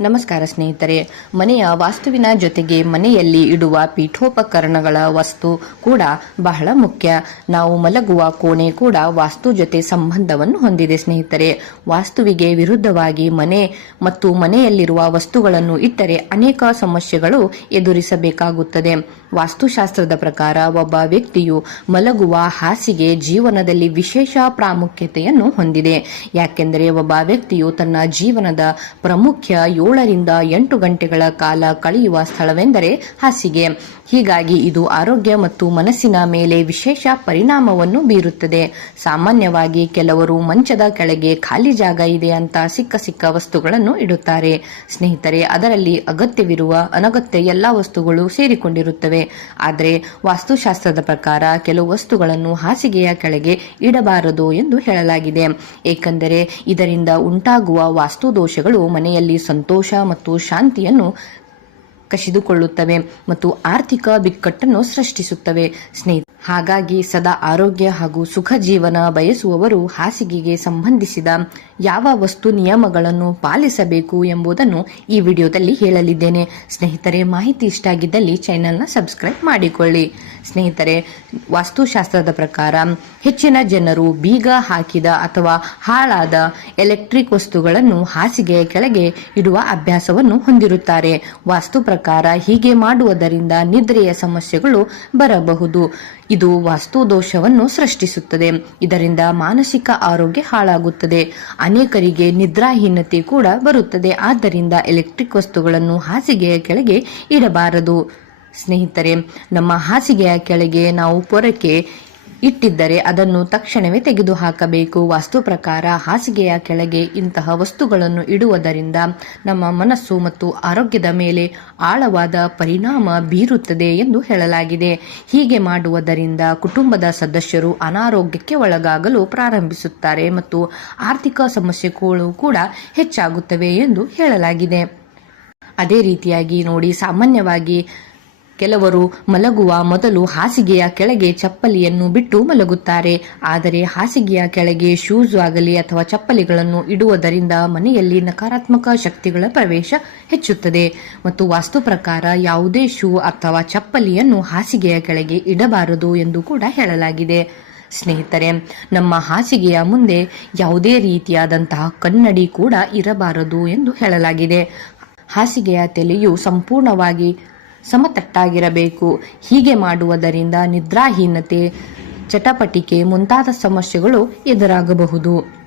ನಮಸ್ಕಾರ ಸ್ನೇಹಿತರೆ, ಮನೆಯ ವಾಸ್ತುವಿನ ಜೊತೆಗೆ ಮನೆಯಲ್ಲಿ ಇಡುವ ಪೀಠೋಪಕರಣಗಳ ವಸ್ತು ಕೂಡ ಬಹಳ ಮುಖ್ಯ. ನಾವು ಮಲಗುವ ಕೋಣೆ ಕೂಡ ವಾಸ್ತು ಜೊತೆ ಸಂಬಂಧವನ್ನು ಹೊಂದಿದೆ ಸ್ನೇಹಿತರೆ. ವಾಸ್ತುವಿಗೆ ವಿರುದ್ಧವಾಗಿ ಮನೆ ಮತ್ತು ಮನೆಯಲ್ಲಿರುವ ವಸ್ತುಗಳನ್ನು ಇಟ್ಟರೆ ಅನೇಕ ಸಮಸ್ಯೆಗಳು ಎದುರಿಸಬೇಕಾಗುತ್ತದೆ. ವಾಸ್ತುಶಾಸ್ತ್ರದ ಪ್ರಕಾರ ಒಬ್ಬ ವ್ಯಕ್ತಿಯು ಮಲಗುವ ಹಾಸಿಗೆ ಜೀವನದಲ್ಲಿ ವಿಶೇಷ ಪ್ರಾಮುಖ್ಯತೆಯನ್ನು ಹೊಂದಿದೆ. ಯಾಕೆಂದರೆ ಒಬ್ಬ ವ್ಯಕ್ತಿಯು ತನ್ನ ಜೀವನದ ಪ್ರಮುಖ ಏಳರಿಂದ ಎಂಟು ಗಂಟೆಗಳ ಕಾಲ ಕಳೆಯುವ ಸ್ಥಳವೆಂದರೆ ಹಾಸಿಗೆ. ಹೀಗಾಗಿ ಇದು ಆರೋಗ್ಯ ಮತ್ತು ಮನಸ್ಸಿನ ಮೇಲೆ ವಿಶೇಷ ಪರಿಣಾಮವನ್ನು ಬೀರುತ್ತದೆ. ಸಾಮಾನ್ಯವಾಗಿ ಕೆಲವರು ಮಂಚದ ಕೆಳಗೆ ಖಾಲಿ ಜಾಗ ಇದೆ ಅಂತ ಸಿಕ್ಕ ಸಿಕ್ಕ ವಸ್ತುಗಳನ್ನು ಇಡುತ್ತಾರೆ. ಸ್ನೇಹಿತರೆ, ಅದರಲ್ಲಿ ಅಗತ್ಯವಿರುವ ಅನಗತ್ಯ ಎಲ್ಲಾ ವಸ್ತುಗಳು ಸೇರಿಕೊಂಡಿರುತ್ತವೆ. ಆದರೆ ವಾಸ್ತುಶಾಸ್ತ್ರದ ಪ್ರಕಾರ ಕೆಲವು ವಸ್ತುಗಳನ್ನು ಹಾಸಿಗೆಯ ಕೆಳಗೆ ಇಡಬಾರದು ಎಂದು ಹೇಳಲಾಗಿದೆ. ಏಕೆಂದರೆ ಇದರಿಂದ ಉಂಟಾಗುವ ವಾಸ್ತು ದೋಷಗಳು ಮನೆಯಲ್ಲಿ ಸಂತೋಷ ಮತ್ತು ಶಾಂತಿಯನ್ನು ಕಸಿದುಕೊಳ್ಳುತ್ತವೆ ಮತ್ತು ಆರ್ಥಿಕ ಬಿಕ್ಕಟ್ಟನ್ನು ಸೃಷ್ಟಿಸುತ್ತವೆ. ಸ್ನೇಹಿತ ಹಾಗಾಗಿ ಸದಾ ಆರೋಗ್ಯ ಹಾಗೂ ಸುಖ ಜೀವನ ಬಯಸುವವರು ಹಾಸಿಗೆಗೆ ಸಂಬಂಧಿಸಿದ ಯಾವ ವಸ್ತು ನಿಯಮಗಳನ್ನು ಪಾಲಿಸಬೇಕು ಎಂಬುದನ್ನು ಈ ವಿಡಿಯೋದಲ್ಲಿ ಹೇಳಲಿದ್ದೇನೆ. ಸ್ನೇಹಿತರೆ, ಮಾಹಿತಿ ಇಷ್ಟ ಆಗಿದ್ದಲ್ಲಿ ಚಾನೆಲ್ನ ಸಬ್ಸ್ಕ್ರೈಬ್ ಮಾಡಿಕೊಳ್ಳಿ. ಸ್ನೇಹಿತರೆ, ವಾಸ್ತುಶಾಸ್ತ್ರದ ಪ್ರಕಾರ ಹೆಚ್ಚಿನ ಜನರು ಬೀಗ ಹಾಕಿದ ಅಥವಾ ಹಾಳಾದ ಎಲೆಕ್ಟ್ರಿಕ್ ವಸ್ತುಗಳನ್ನು ಹಾಸಿಗೆಯ ಕೆಳಗೆ ಇಡುವ ಅಭ್ಯಾಸವನ್ನು ಹೊಂದಿರುತ್ತಾರೆ. ವಾಸ್ತು ಪ್ರಕಾರ ಹೀಗೆ ಮಾಡುವುದರಿಂದ ನಿದ್ರೆಯ ಸಮಸ್ಯೆಗಳು ಬರಬಹುದು. ಇದು ವಾಸ್ತು ದೋಷವನ್ನು ಸೃಷ್ಟಿಸುತ್ತದೆ. ಇದರಿಂದ ಮಾನಸಿಕ ಆರೋಗ್ಯ ಹಾಳಾಗುತ್ತದೆ. ಅನೇಕರಿಗೆ ನಿದ್ರಾಹೀನತೆ ಕೂಡ ಬರುತ್ತದೆ. ಆದ್ದರಿಂದ ಎಲೆಕ್ಟ್ರಿಕ್ ವಸ್ತುಗಳನ್ನು ಹಾಸಿಗೆಯ ಕೆಳಗೆ ಇಡಬಾರದು. ಸ್ನೇಹಿತರೆ, ನಮ್ಮ ಹಾಸಿಗೆಯ ಕೆಳಗೆ ನಾವು ಪೊರಕೆ ಇಟ್ಟಿದ್ದರೆ ಅದನ್ನು ತಕ್ಷಣವೇ ತೆಗೆದುಹಾಕಬೇಕು. ವಾಸ್ತು ಪ್ರಕಾರ ಹಾಸಿಗೆಯ ಕೆಳಗೆ ಇಂತಹ ವಸ್ತುಗಳನ್ನು ಇಡುವುದರಿಂದ ನಮ್ಮ ಮನಸ್ಸು ಮತ್ತು ಆರೋಗ್ಯದ ಮೇಲೆ ಆಳವಾದ ಪರಿಣಾಮ ಬೀರುತ್ತದೆ ಎಂದು ಹೇಳಲಾಗಿದೆ. ಹೀಗೆ ಮಾಡುವುದರಿಂದ ಕುಟುಂಬದ ಸದಸ್ಯರು ಅನಾರೋಗ್ಯಕ್ಕೆ ಒಳಗಾಗಲು ಪ್ರಾರಂಭಿಸುತ್ತಾರೆ ಮತ್ತು ಆರ್ಥಿಕ ಸಮಸ್ಯೆಗಳು ಕೂಡ ಹೆಚ್ಚಾಗುತ್ತವೆ ಎಂದು ಹೇಳಲಾಗಿದೆ. ಅದೇ ರೀತಿಯಾಗಿ ನೋಡಿ, ಸಾಮಾನ್ಯವಾಗಿ ಕೆಲವರು ಮಲಗುವ ಮೊದಲು ಹಾಸಿಗೆಯ ಕೆಳಗೆ ಚಪ್ಪಲಿಯನ್ನು ಬಿಟ್ಟು ಮಲಗುತ್ತಾರೆ. ಆದರೆ ಹಾಸಿಗೆಯ ಕೆಳಗೆ ಶೂಸ್ ಆಗಲಿ ಅಥವಾ ಚಪ್ಪಲಿಗಳನ್ನು ಇಡುವುದರಿಂದ ಮನೆಯಲ್ಲಿ ನಕಾರಾತ್ಮಕ ಶಕ್ತಿಗಳ ಪ್ರವೇಶ ಹೆಚ್ಚುತ್ತದೆ. ಮತ್ತು ವಾಸ್ತು ಪ್ರಕಾರ ಯಾವುದೇ ಶೂ ಅಥವಾ ಚಪ್ಪಲಿಯನ್ನು ಹಾಸಿಗೆಯ ಕೆಳಗೆ ಇಡಬಾರದು ಎಂದು ಕೂಡ ಹೇಳಲಾಗಿದೆ. ಸ್ನೇಹಿತರೆ, ನಮ್ಮ ಹಾಸಿಗೆಯ ಮುಂದೆ ಯಾವುದೇ ರೀತಿಯಾದಂತಹ ಕನ್ನಡಿ ಕೂಡ ಇರಬಾರದು ಎಂದು ಹೇಳಲಾಗಿದೆ. ಹಾಸಿಗೆಯ ತಲೆಯು ಸಂಪೂರ್ಣವಾಗಿ ಸಮತಟ್ಟಾಗಿರಬೇಕು. ಹೀಗೆ ಮಾಡುವುದರಿಂದ ನಿದ್ರಾಹೀನತೆ, ಚಟಪಟಿಕೆ ಮುಂತಾದ ಸಮಸ್ಯೆಗಳು ಎದುರಾಗಬಹುದು.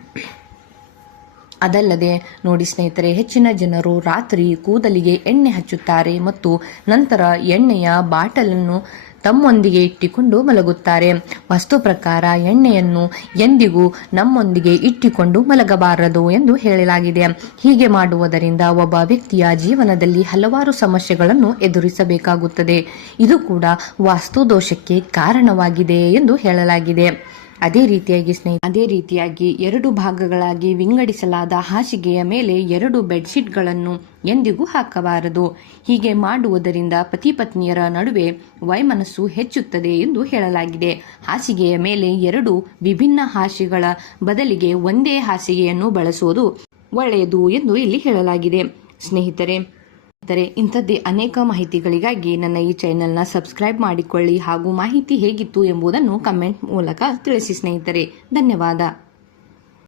ಅದಲ್ಲದೆ, ನೋಡಿ ಸ್ನೇಹಿತರೆ, ಹೆಚ್ಚಿನ ಜನರು ರಾತ್ರಿ ಕೂದಲಿಗೆ ಎಣ್ಣೆ ಹಚ್ಚುತ್ತಾರೆ ಮತ್ತು ನಂತರ ಎಣ್ಣೆಯ ಬಾಟಲನ್ನು ತಮ್ಮೊಂದಿಗೆ ಇಟ್ಟುಕೊಂಡು ಮಲಗುತ್ತಾರೆ. ವಸ್ತು ಪ್ರಕಾರ ಎಣ್ಣೆಯನ್ನು ಎಂದಿಗೂ ನಮ್ಮೊಂದಿಗೆ ಇಟ್ಟುಕೊಂಡು ಮಲಗಬಾರದು ಎಂದು ಹೇಳಲಾಗಿದೆ. ಹೀಗೆ ಮಾಡುವುದರಿಂದ ಒಬ್ಬ ವ್ಯಕ್ತಿಯ ಜೀವನದಲ್ಲಿ ಹಲವಾರು ಸಮಸ್ಯೆಗಳನ್ನು ಎದುರಿಸಬೇಕಾಗುತ್ತದೆ. ಇದು ಕೂಡ ವಾಸ್ತು ದೋಷಕ್ಕೆ ಕಾರಣವಾಗಿದೆ ಎಂದು ಹೇಳಲಾಗಿದೆ. ಅದೇ ರೀತಿಯಾಗಿ ಸ್ನೇಹಿತ ಅದೇ ರೀತಿಯಾಗಿ ಎರಡು ಭಾಗಗಳಾಗಿ ವಿಂಗಡಿಸಲಾದ ಹಾಸಿಗೆಯ ಮೇಲೆ ಎರಡು ಬೆಡ್ಶೀಟ್ಗಳನ್ನು ಎಂದಿಗೂ ಹಾಕಬಾರದು. ಹೀಗೆ ಮಾಡುವುದರಿಂದ ಪತಿ ಪತ್ನಿಯರ ನಡುವೆ ವೈಮನಸ್ಸು ಹೆಚ್ಚುತ್ತದೆ ಎಂದು ಹೇಳಲಾಗಿದೆ. ಹಾಸಿಗೆಯ ಮೇಲೆ ಎರಡು ವಿಭಿನ್ನ ಹಾಸಿಗೆಗಳ ಬದಲಿಗೆ ಒಂದೇ ಹಾಸಿಗೆಯನ್ನು ಬಳಸುವುದು ಒಳ್ಳೆಯದು ಎಂದು ಇಲ್ಲಿ ಹೇಳಲಾಗಿದೆ. ಸ್ನೇಹಿತರೆ ಸ್ನೇಹಿತರೆ ಇಂಥದ್ದೇ ಅನೇಕ ಮಾಹಿತಿಗಳಿಗಾಗಿ ನನ್ನ ಈ ಚಾನೆಲ್ನ ಸಬ್ಸ್ಕ್ರೈಬ್ ಮಾಡಿಕೊಳ್ಳಿ ಹಾಗೂ ಮಾಹಿತಿ ಹೇಗಿತ್ತು ಎಂಬುದನ್ನು ಕಮೆಂಟ್ ಮೂಲಕ ತಿಳಿಸಿ ಸ್ನೇಹಿತರೆ. ಧನ್ಯವಾದ.